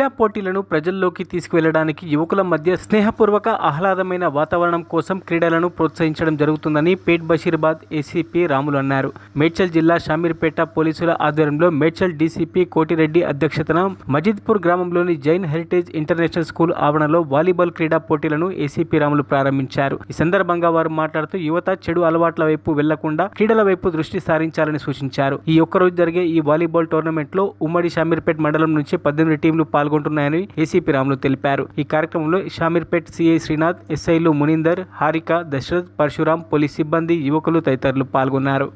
క్రీడా పోటీలను ప్రజల్లోకి తీసుకువెళ్ళడానికి యువకుల మధ్య స్నేహపూర్వక ఆహ్లాదమైన వాతావరణం కోసం క్రీడలను ప్రోత్సహించడం జరుగుతుందని పేట్ బషీర్బాద్ ఏసీపీ రాములు అన్నారు. మేడ్చల్ జిల్లా షామీర్పేట పోలీసుల ఆధ్వర్యంలో మేడ్చల్ డీసీపీ కోటిరెడ్డి అధ్యక్షతన మజిద్పూర్ గ్రామంలోని జైన్ హెరిటేజ్ ఇంటర్నేషనల్ స్కూల్ ఆవరణలో వాలీబాల్ క్రీడా పోటీలను ఏసీపీ రాములు ప్రారంభించారు. ఈ సందర్భంగా వారు మాట్లాడుతూ యువత చెడు అలవాట్ల వైపు వెళ్ళకుండా క్రీడల వైపు దృష్టి సారించాలని సూచించారు. ఈ ఒక్కరోజు జరిగే ఈ వాలీబాల్ టోర్నమెంట్లో ఉమ్మడి షామీర్పేట్ మండలం నుంచి పద్దెనిమిది టీంలు పాల్గొంటున్నాయని ఏసీపీ రాములు తెలిపారు. ఈ కార్యక్రమంలో షామీర్పేట్ సిఐ శ్రీనాథ్ ఎస్ఐలు మునీందర్ హారిక దశరథ్ పరశురాం పోలీస్ సిబ్బంది యువకులు తదితరులు పాల్గొన్నారు.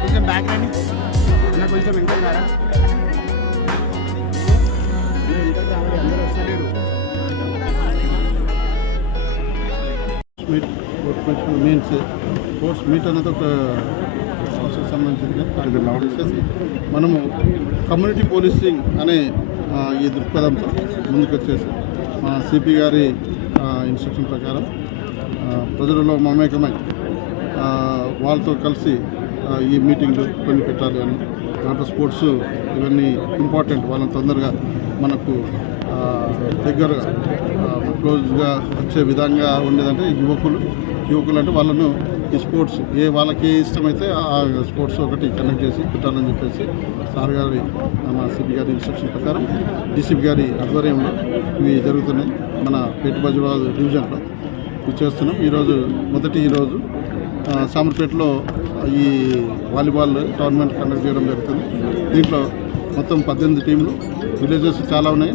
కొంచెం బ్యాక్ రండి అన్న కొంచెం వెంకట అందరూ వస్తలేరు మీన్స్ స్పోర్ట్స్ మీట్ అనేది ఒక సంస్థకు సంబంధించింది చేసి మనము కమ్యూనిటీ పోలీసింగ్ అనే ఈ దృక్పథంతో ముందుకు వచ్చేసి మా సిపి గారి ఇన్స్ట్రక్షన్ ప్రకారం ప్రజలలో మమేకమై వాళ్ళతో కలిసి ఈ మీటింగ్లు కొన్ని పెట్టాలి అని దాంట్లో స్పోర్ట్స్ ఇవన్నీ ఇంపార్టెంట్ వాళ్ళని తొందరగా మనకు దగ్గరగా క్లోజ్గా వచ్చే విధంగా ఉండేదంటే యువకులు యువకులు అంటే వాళ్ళను ఈ స్పోర్ట్స్ ఏ వాళ్ళకి ఏ ఇష్టమైతే ఆ స్పోర్ట్స్ ఒకటి కనెక్ట్ చేసి పెట్టాలని చెప్పేసి సార్ గారి మన సిపి గారి ఇన్స్ట్రక్షన్ ప్రకారం డిసిపి గారి ఆధ్వర్యంలో ఇవి జరుగుతున్నాయి. మన పేటుబజాబాద్ డివిజన్లో ఇవి చేస్తున్నాం. ఈరోజు మొదటి ఈరోజు సామర్పేటలో ఈ వాలీబాల్ టోర్నమెంట్ కండక్ట్ చేయడం జరుగుతుంది. దీంట్లో మొత్తం పద్దెనిమిది టీంలు విలేజెస్ చాలా ఉన్నాయి.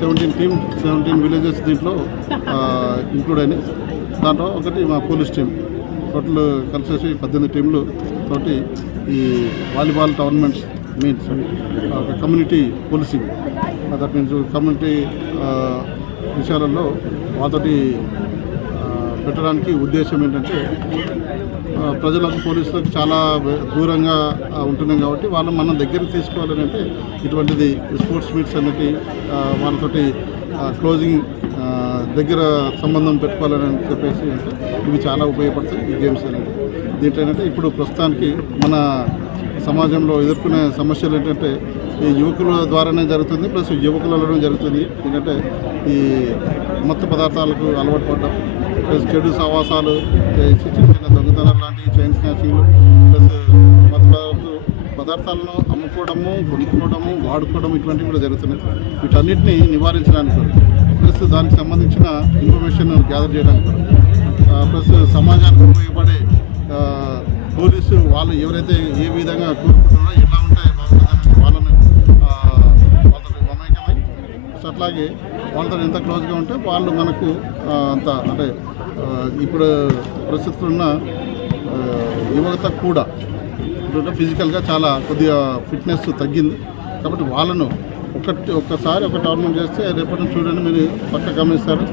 సెవెంటీన్ టీమ్ సెవెంటీన్ విలేజెస్ దీంట్లో ఇంక్లూడ్ అయినాయి. దాంట్లో ఒకటి మా పోలీస్ టీం టోటల్ కలిసేసి పద్దెనిమిది టీంలు తోటి ఈ వాలీబాల్ టోర్నమెంట్స్ మీన్స్ ఒక community policing that means community విషయాలలో వాతోటి పెట్టడానికి ఉద్దేశం ఏంటంటే ప్రజలకు పోలీసులకు చాలా దూరంగా ఉంటున్నాం కాబట్టి వాళ్ళని మనం దగ్గరికి తీసుకోవాలని అంటే ఇటువంటిది స్పోర్ట్స్ మీట్స్ అనేవి వాళ్ళతోటి క్లోజింగ్ దగ్గర సంబంధం పెట్టుకోవాలని చెప్పేసి ఇవి చాలా ఉపయోగపడతాయి ఈ గేమ్స్ అనేది. దీంట్లో ఏంటంటే ఇప్పుడు ప్రస్తుతానికి మన సమాజంలో ఎదుర్కొనే సమస్యలు ఏంటంటే ఈ యువకుల ద్వారానే జరుగుతుంది ప్లస్ యువకులలోనే జరుగుతుంది. ఏంటంటే ఈ మత్తు పదార్థాలకు అలవాటు పడడం ప్లస్ చెడు సవాసాలు చిన్న చిన్న దొంగతనాలు లాంటి చైన్ స్నాచింగ్లు ప్లస్ మత్తు పదార్థాలు పదార్థాలను అమ్ముకోవడము కొనుక్కోవడము వాడుకోవడం ఇటువంటివి కూడా జరుగుతున్నాయి. వీటన్నిటిని నివారించడానికి ప్లస్ దానికి సంబంధించిన ఇన్ఫర్మేషన్ గ్యాదర్ చేయడానికి ప్లస్ సమాజానికి ఉపయోగపడే పోలీసు వాళ్ళు ఎవరైతే ఏ విధంగా కోరుకుంటున్నారో ఎలా ఉంటాయో వాళ్ళని వాళ్ళతో మమేకమై సో అట్లాగే వాళ్ళతో ఎంత క్లోజ్గా ఉంటే వాళ్ళు మనకు అంత అంటే ఇప్పుడు ప్రస్తుతం ఉన్న యువత కూడా ఇప్పుడు ఫిజికల్గా చాలా కొద్దిగా ఫిట్నెస్ తగ్గింది. కాబట్టి వాళ్ళను ఒకటి ఒక్కసారి ఒక టోర్నమెంట్ చేస్తే రేపటి నుంచి చూడండి మీరు పక్క గమనిస్తారు.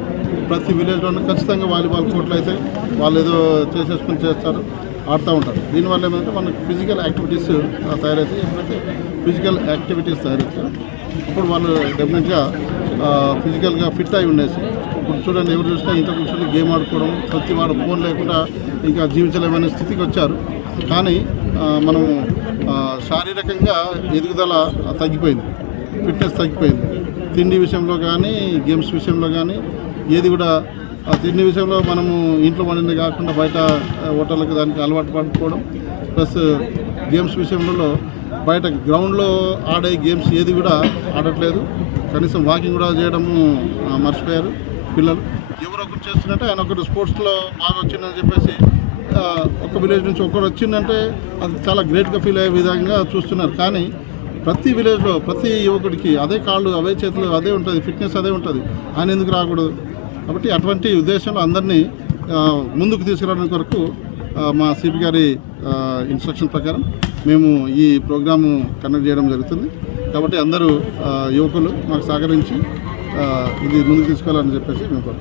ప్రతి విలేజ్లోనూ ఖచ్చితంగా వాలీబాల్ కోట్లు అయితే వాళ్ళు ఏదో చేసేసుకుని చేస్తారు ఆడుతూ ఉంటారు. దీనివల్ల ఏమంటే మనకు ఫిజికల్ యాక్టివిటీస్ తయారవుతాయి ఎప్పుడైతే ఫిజికల్ యాక్టివిటీస్ తయారవుతాయో. అప్పుడు వాళ్ళు డెఫినెట్గా ఫిజికల్గా ఫిట్ అయి ఉండేసి ఇప్పుడు చూడండి ఎవరు చూసినా ఇంట్లో కూర్చొని గేమ్ ఆడుకోవడం ప్రతి వాడు ఫోన్ లేకుండా ఇంకా జీవించలేమనే స్థితికి వచ్చారు. కానీ మనం శారీరకంగా ఎదుగుదల తగ్గిపోయింది. ఫిట్నెస్ తగ్గిపోయింది. తిండి విషయంలో కానీ గేమ్స్ విషయంలో కానీ ఏది కూడా ఆ తిండి విషయంలో మనము ఇంట్లో వండింది కాకుండా బయట హోటళ్ళకి దానికి అలవాటు పడుకోవడం ప్లస్ గేమ్స్ విషయంలో బయట గ్రౌండ్లో ఆడే గేమ్స్ ఏది కూడా ఆడట్లేదు. కనీసం వాకింగ్ కూడా చేయడము మర్చిపోయారు పిల్లలు. ఎవరు ఒకటి చేస్తున్నట్టే ఆయన ఒకటి స్పోర్ట్స్లో బాగా వచ్చిందని చెప్పేసి ఒక విలేజ్ నుంచి ఒకరు వచ్చిందంటే అది చాలా గ్రేట్గా ఫీల్ అయ్యే విధంగా చూస్తున్నారు. కానీ ప్రతి విలేజ్లో ప్రతి యువకుడికి అదే కాళ్ళు అవే చేతులు అదే ఉంటుంది ఫిట్నెస్ అదే ఉంటుంది. ఆయన ఎందుకు రాకూడదు? కాబట్టి అటువంటి ఉద్దేశంలో అందరినీ ముందుకు తీసుకురావడానికి కొరకు మా సిపి గారి ఇన్స్ట్రక్షన్ ప్రకారం మేము ఈ ప్రోగ్రాము కండక్ట్ చేయడం జరుగుతుంది. కాబట్టి అందరూ యువకులు మాకు సహకరించి ఇది ముందుకు తీసుకోవాలని చెప్పేసి మేము